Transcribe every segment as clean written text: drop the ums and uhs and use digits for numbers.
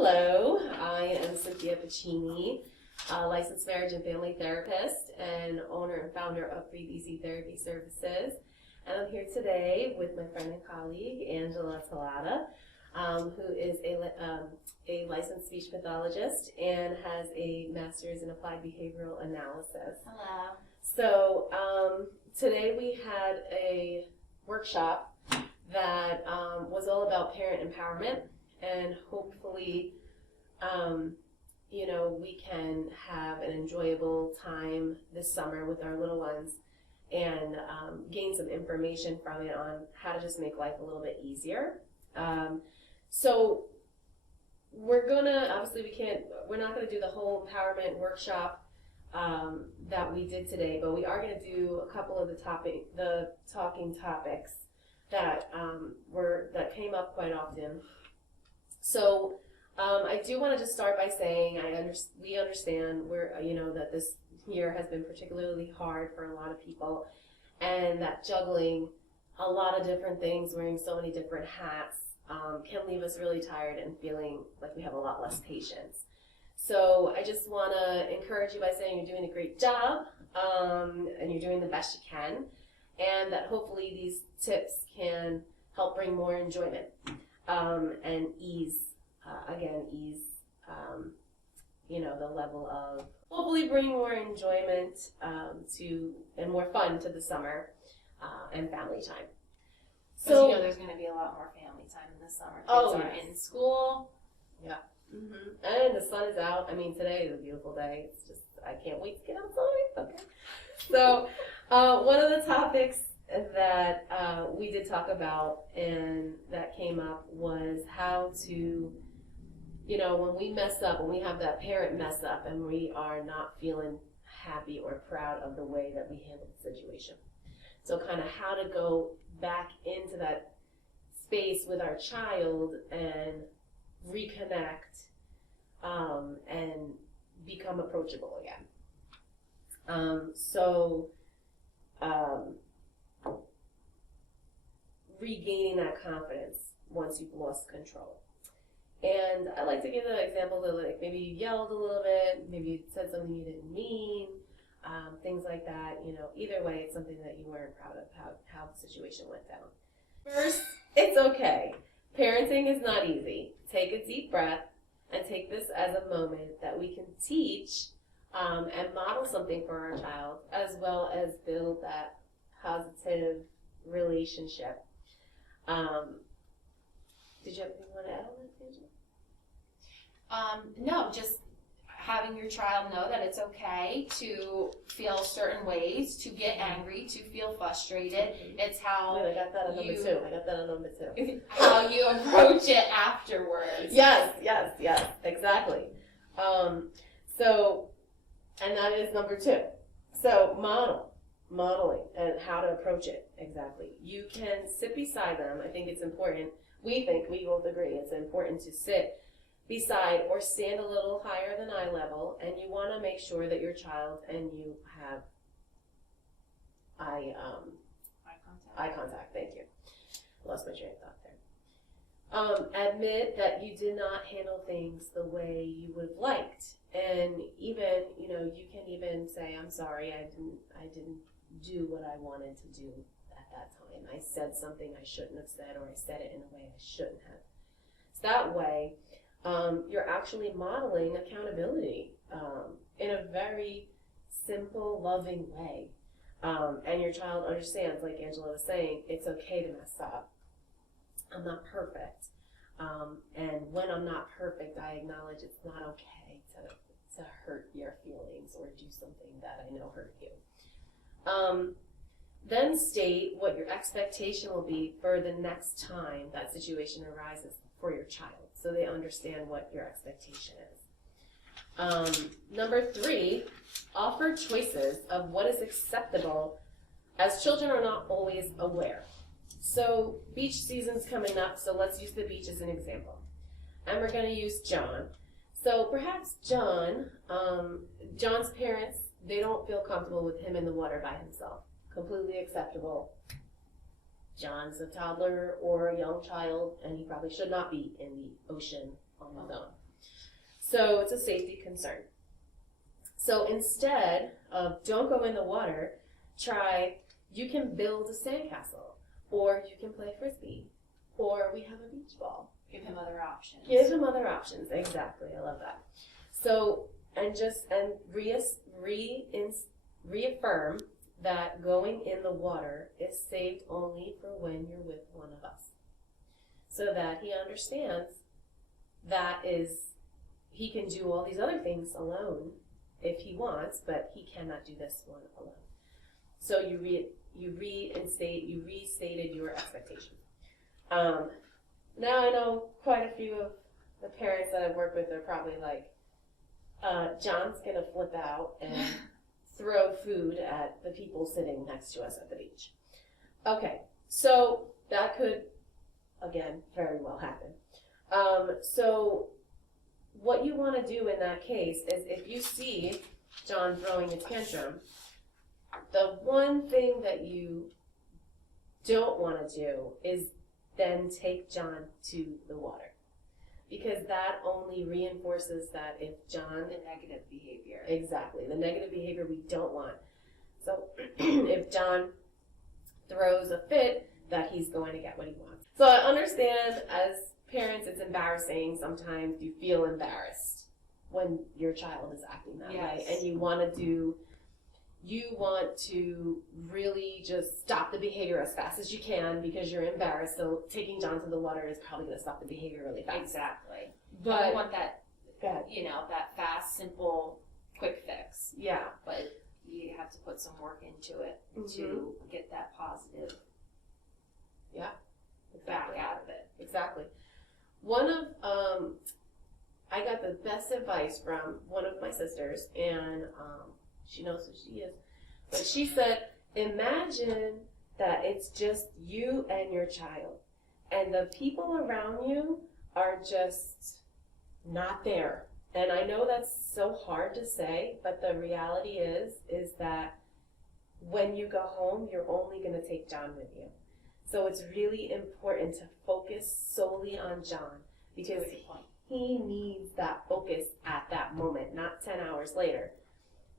Hello, I am Cynthia Piccini, licensed marriage and family therapist and owner and founder of Breathe Easy Therapy Services. And I'm here today with my friend and colleague, Angela Talata, who is a licensed speech pathologist and has a master's in applied behavioral analysis. Hello. So today we had a workshop that was all about parent empowerment, and hopefully we can have an enjoyable time this summer with our little ones and gain some information from it on how to just make life a little bit easier. So we're not gonna do the whole empowerment workshop that we did today, but we are gonna do a couple of the talking topics that came up quite often. So I do want to just start by saying we understand that this year has been particularly hard for a lot of people, and that juggling a lot of different things, wearing so many different hats, can leave us really tired and feeling like we have a lot less patience. So I just want to encourage you by saying you're doing a great job, and you're doing the best you can, and that hopefully these tips can help bring more enjoyment and ease the level of, hopefully bring more enjoyment and more fun to the summer and family time. So there's going to be a lot more family time in the summer. Kids are in school. Yeah. Mm-hmm. And the sun is out. I mean, today is a beautiful day. It's just, I can't wait to get outside. Okay. So one of the topics that we did talk about and that came up was how to, when we mess up, when we have that parent mess up and we are not feeling happy or proud of the way that we handled the situation. So kind of how to go back into that space with our child and reconnect and become approachable again. Regaining that confidence once you've lost control. And I like to give the example of, like, maybe you yelled a little bit, maybe you said something you didn't mean, things like that. Either way, it's something that you weren't proud of how the situation went down. First, it's okay. Parenting is not easy. Take a deep breath and take this as a moment that we can teach and model something for our child, as well as build that positive relationship. Did you have anything you want to add on that, Angela? No, just having your child know that it's okay to feel certain ways, to get angry, to feel frustrated. It's how I got that on number two. How you approach it afterwards. Yes, exactly. And that is number two. So modeling and how to approach it, exactly. You can sit beside them. I think it's important. We both agree, it's important to sit beside or stand a little higher than eye level, and you want to make sure that your child and you have eye contact. Thank you. Lost my train of thought there. Admit that you did not handle things the way you would have liked, and even you can even say, I'm sorry, I didn't do what I wanted to do at that time. I said something I shouldn't have said, or I said it in a way I shouldn't have. So that way, you're actually modeling accountability in a very simple, loving way. And your child understands, like Angela was saying, it's okay to mess up. I'm not perfect. And when I'm not perfect, I acknowledge it's not okay to hurt your feelings or do something that I know hurt you. Then state what your expectation will be for the next time that situation arises for your child, so they understand what your expectation is. Number 3, offer choices of what is acceptable, as children are not always aware. So beach season's coming up, so let's use the beach as an example. And we're going to use John. So perhaps John's parents, they don't feel comfortable with him in the water by himself. Completely acceptable. John's a toddler or a young child, and he probably should not be in the ocean on his own. So it's a safety concern. So instead of don't go in the water, try, you can build a sandcastle, or you can play frisbee, or we have a beach ball. Give him other options. Give him other options. Exactly. I love that. So, and reaffirm that going in the water is saved only for when you're with one of us. So that he understands that he can do all these other things alone if he wants, but he cannot do this one alone. So you restated your expectation. Now I know quite a few of the parents that I've worked with are probably like, John's gonna flip out and throw food at the people sitting next to us at the beach. Okay, so that could, again, very well happen. So what you want to do in that case is if you see John throwing a tantrum, the one thing that you don't want to do is then take John to the water. Because that only reinforces that if John... The negative behavior. Exactly, the negative behavior we don't want. So if John throws a fit, that he's going to get what he wants. So I understand as parents it's embarrassing. Sometimes you feel embarrassed when your child is acting that way. And you want to really just stop the behavior as fast as you can because you're embarrassed. So taking John to the water is probably going to stop the behavior really fast. Exactly. But we want that, that fast, simple, quick fix. Yeah. But you have to put some work into it to get that positive back out of it. Exactly. I got the best advice from one of my sisters, and she knows who she is. But she said, imagine that it's just you and your child, and the people around you are just not there. And I know that's so hard to say, but the reality is that when you go home, you're only going to take John with you. So it's really important to focus solely on John because he needs that focus at that moment, not 10 hours later.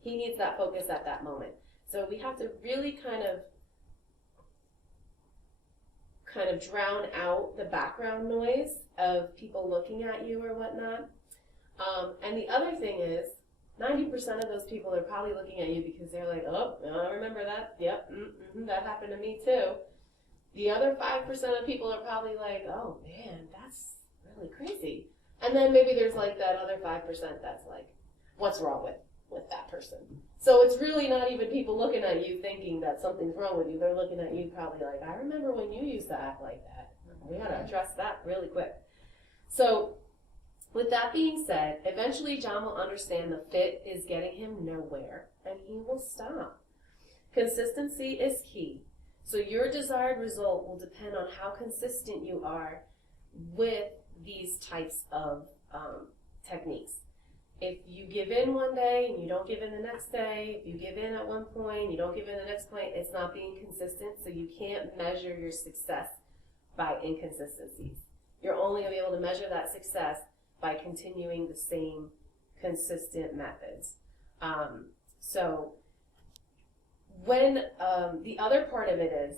He needs that focus at that moment. So we have to really kind of drown out the background noise of people looking at you or whatnot. And the other thing is, 90% of those people are probably looking at you because they're like, oh, I remember that. Yep, that happened to me too. The other 5% of people are probably like, oh man, that's really crazy. And then maybe there's like that other 5% that's like, what's wrong with that person? So it's really not even people looking at you thinking that something's wrong with you. They're looking at you probably like, I remember when you used to act like that. We gotta address that really quick. So with that being said, eventually John will understand the fit is getting him nowhere and he will stop. Consistency is key. So your desired result will depend on how consistent you are with these types of techniques. If you give in one day and you don't give in the next day, if you give in at one point, you don't give in the next point, it's not being consistent, so you can't measure your success by inconsistencies. You're only going to be able to measure that success by continuing the same consistent methods. So when the other part of it is,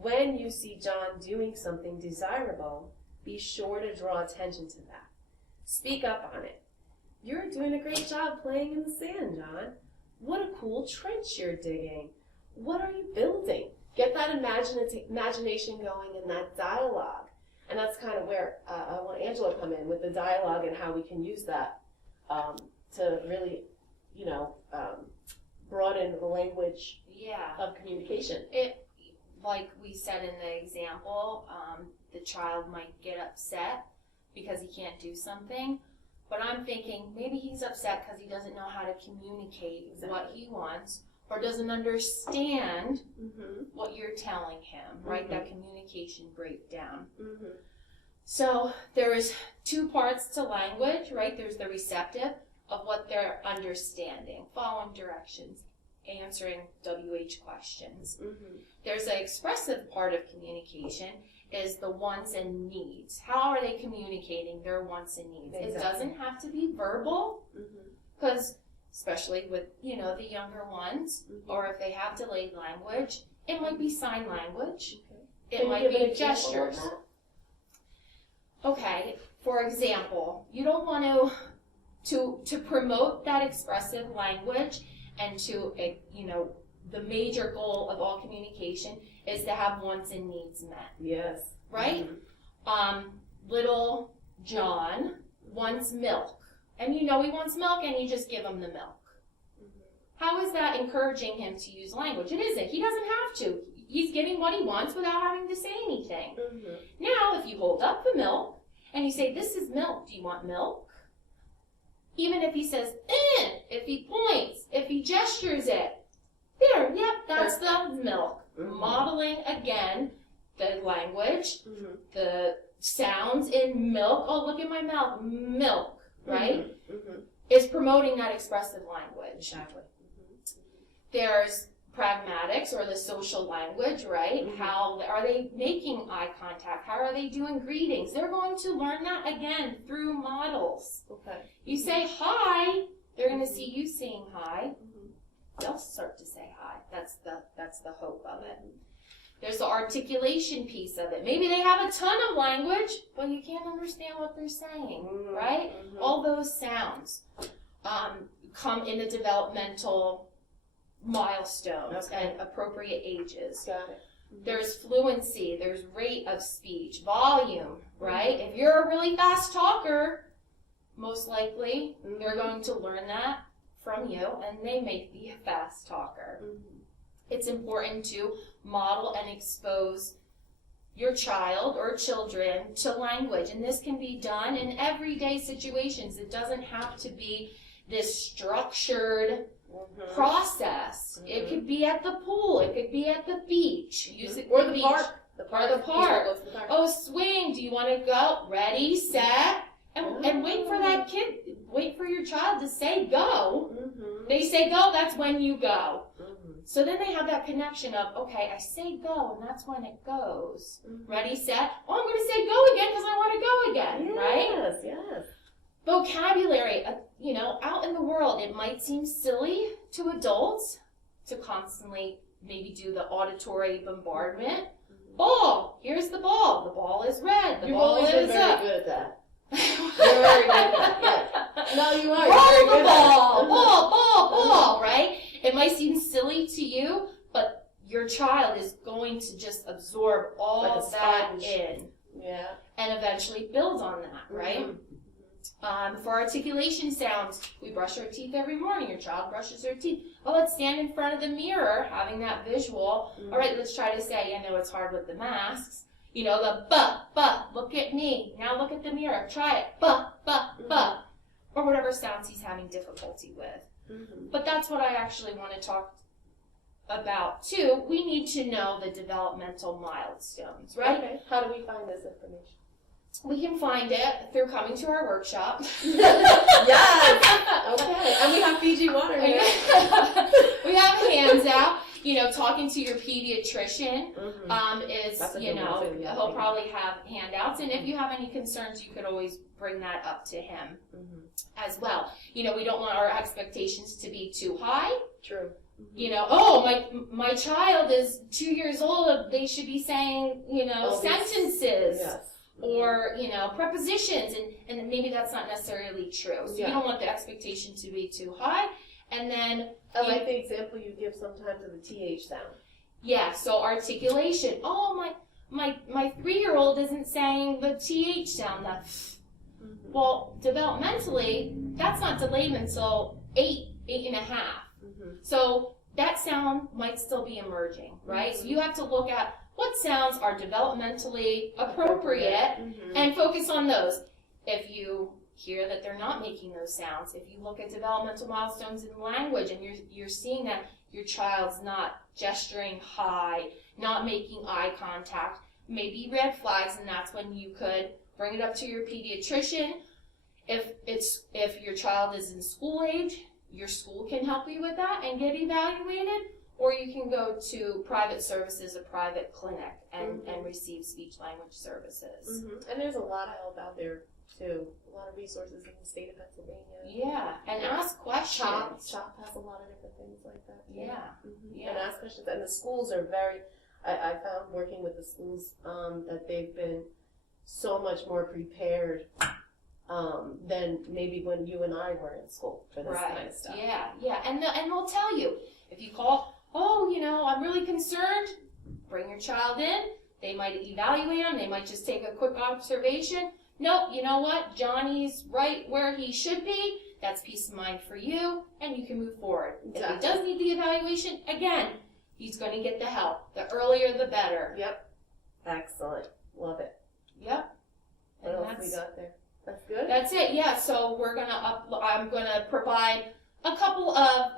when you see John doing something desirable, be sure to draw attention to that. Speak up on it. You're doing a great job playing in the sand, John. What a cool trench you're digging. What are you building? Get that imagination going and that dialogue. And that's kind of where I want Angela to come in with the dialogue and how we can use that to really, broaden the language of communication. It, like we said in the example, the child might get upset because he can't do something. But I'm thinking maybe he's upset because he doesn't know how to communicate what he wants or doesn't understand what you're telling him, right? That communication breakdown. So there is two parts to language, right? There's the receptive of what they're understanding, following directions, answering WH questions. There's an expressive part of communication, is the wants and needs. How are they communicating their wants and needs? Exactly. It doesn't have to be verbal, because especially with, the younger ones, or if they have delayed language, it might be sign language. Okay. It might be gestures. Okay, for example, you don't want to promote that expressive language, and the major goal of all communication is to have wants and needs met. Yes. Right? Little John wants milk, and he wants milk, and you just give him the milk. How is that encouraging him to use language? It isn't. He doesn't have to. He's getting what he wants without having to say anything. Now, if you hold up the milk and you say, "This is milk. Do you want milk?" Even if he says, if he points, if he gestures it, there, yep, that's the milk. Modeling, again, the language, the sounds in milk. Oh, look at my mouth. Milk, right? Is promoting that expressive language. Exactly. There's pragmatics, or the social language, right? How are they making eye contact? How are they doing greetings? They're going to learn that, again, through models. Okay. You say hi, they're going to see you saying hi. They'll start to say hi. That's the hope of it. There's the articulation piece of it. Maybe they have a ton of language, but you can't understand what they're saying, right? All those sounds come in the developmental milestones and appropriate ages. Got it. There's fluency, there's rate of speech, volume, right? If you're a really fast talker, most likely they're going to learn that from you, and they may be a fast talker. It's important to model and expose your child or children to language, and this can be done in everyday situations. It doesn't have to be this structured process. It could be at the pool, it could be at the beach, use it Or the the beach. park. Or the park. Oh, swing, do you want to go? Ready, set, and wait for that kid, wait for your child to say go. They say go, that's when you go. So then they have that connection of, okay, I say go, and that's when it goes. Ready, set, oh, I'm going to say go again because I want to go again, right? Yes. Vocabulary, out in the world, it might seem silly to adults to constantly maybe do the auditory bombardment. Ball, here's the ball. The ball is red. The ball is You've always been very up. good at that. You're very good at that. Yes. No, you are. Roll the ball. Ball, right? It might seem silly to you, but your child is going to just absorb all Like a that sponge. in. Yeah. And eventually build on that, right? For articulation sounds, we brush our teeth every morning. Your child brushes their teeth. Oh, let's stand in front of the mirror, having that visual. All right, let's try to say, I know it's hard with the masks. The look at me. Now look at the mirror. Try it. Or whatever sounds he's having difficulty with. But that's what I actually want to talk about, too. We need to know the developmental milestones, right? Okay. How do we find this information? We can find it through coming to our workshop. Yes. Okay. And we have Fiji water here. We have hands out. Talking to your pediatrician is, That's a good one too, yeah. he'll probably have handouts. And if you have any concerns, you could always bring that up to him as well. We don't want our expectations to be too high. True. Oh, my child is 2 years old. They should be saying, sentences. Yes. Or, prepositions, and maybe that's not necessarily true. So you don't want the expectation to be too high. And then I like the example you give sometimes of the TH sound. Yeah, so articulation. Oh, my 3-year-old isn't saying the TH sound. Well, developmentally, that's not delayed until 8.5. So that sound might still be emerging, right? So you have to look at what sounds are developmentally appropriate and focus on those. If you hear that they're not making those sounds, if you look at developmental milestones in language and you're seeing that your child's not gesturing high, not making eye contact, maybe red flags, and that's when you could bring it up to your pediatrician. If your child is in school age, your school can help you with that and get evaluated. or you can go to private services, a private clinic, and receive speech language services. And there's a lot of help out there too. A lot of resources in the state of Pennsylvania. Yeah, and ask questions. CHOP has a lot of different things like that too. Yeah. And ask questions. And the schools are very, I found working with the schools that they've been so much more prepared than maybe when you and I were in school for this kind of stuff. Yeah, and they'll tell you, if you call, I'm really concerned, bring your child in. They might evaluate them. They might just take a quick observation. No, you know what? Johnny's right where he should be. That's peace of mind for you, and you can move forward. Exactly. If he does need the evaluation, again, he's going to get the help. The earlier, the better. Yep. Excellent. Love it. Yep. What else we got there? That's good? That's it, yeah. So I'm gonna provide a couple of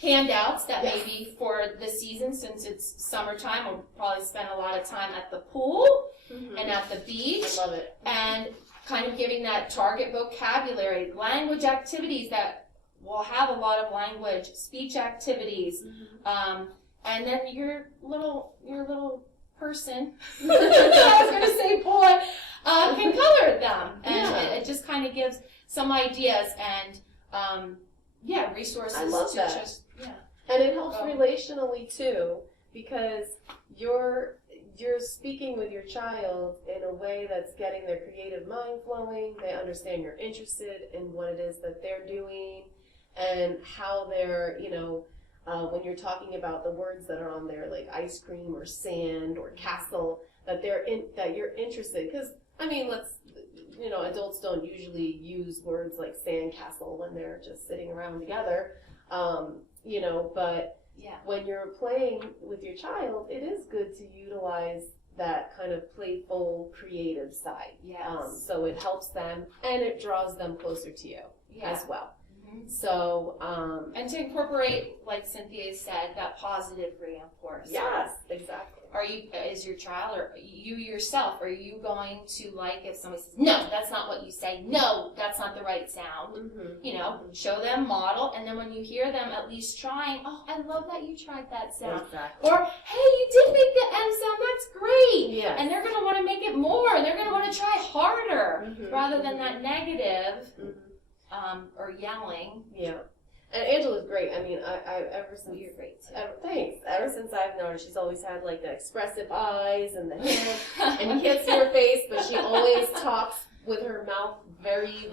handouts that may be for the season, since it's summertime. We'll probably spend a lot of time at the pool and at the beach. I love it. And kind of giving that target vocabulary, language activities that will have a lot of language, speech activities, and then your little person, I was going to say boy, can color them. And it just kind of gives some ideas and, resources. I love that. And it helps relationally too, because you're speaking with your child in a way that's getting their creative mind flowing. They understand you're interested in what it is that they're doing and how they're, when you're talking about the words that are on there, like ice cream or sand or castle, that you're interested. Because adults don't usually use words like sand castle when they're just sitting around together, but when you're playing with your child, it is good to utilize that kind of playful, creative side. So it helps them and it draws them closer to you as well. So, and to incorporate, like Cynthia said, that positive reinforcement. Yes, exactly. Is your child or you yourself, are you going to, like, if somebody says, no, that's not what you say, no, that's not the right sound, show them, model, and then when you hear them at least trying, oh, I love that you tried that sound. Exactly. Or, hey, you did make the M sound, that's great. Yes. And they're going to want to make it more, and they're going to want to try harder, rather than that negative, or yelling. Yeah. And Angela's great. I mean, I ever since you're great too. Thanks. Ever since I've known her, she's always had like the expressive eyes and the hair, and you can't see her face, but she always talks with her mouth very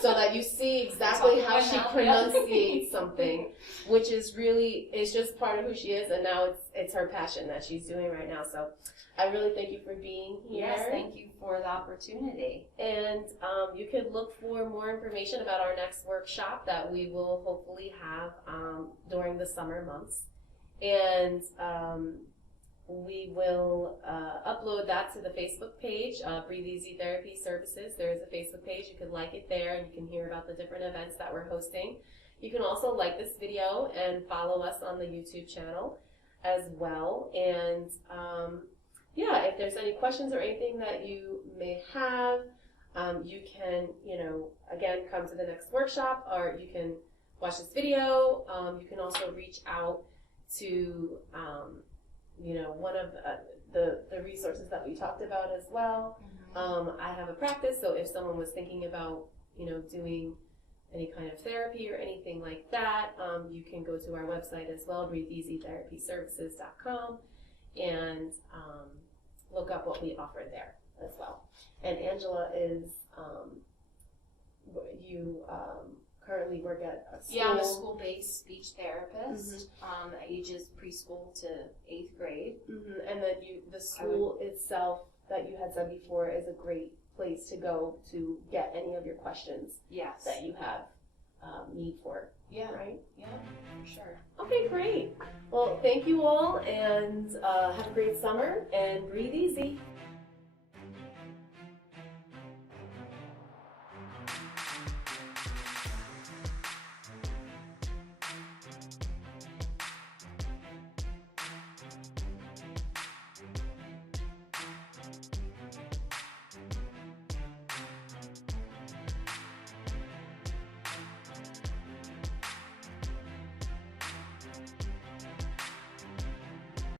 so that you see exactly how she pronunciates something, which is really, it's just part of who she is, and now it's her passion that she's doing right now. So I really thank you for being here. Yes, thank you for the opportunity. And you can look for more information about our next workshop that we will hopefully have during the summer months. And we will upload that to the Facebook page, Breathe Easy Therapy Services. There is a Facebook page. You can like it there, and you can hear about the different events that we're hosting. You can also like this video and follow us on the YouTube channel as well. And if there's any questions or anything that you may have, you can, again, come to the next workshop, or you can watch this video. You can also reach out to, one of the resources that we talked about as well. I have a practice, so if someone was thinking about, doing any kind of therapy or anything like that, you can go to our website as well, breatheeasytherapyservices.com, and look up what we offer there as well. And Angela is, you currently work at a school. Yeah, I'm a school-based speech therapist, ages preschool to 8th grade. And then the school itself that you had said before is a great place to go to get any of your questions that you have need for. Right? Yeah, for sure. Okay, great. Well, thank you all, and have a great summer, and breathe easy.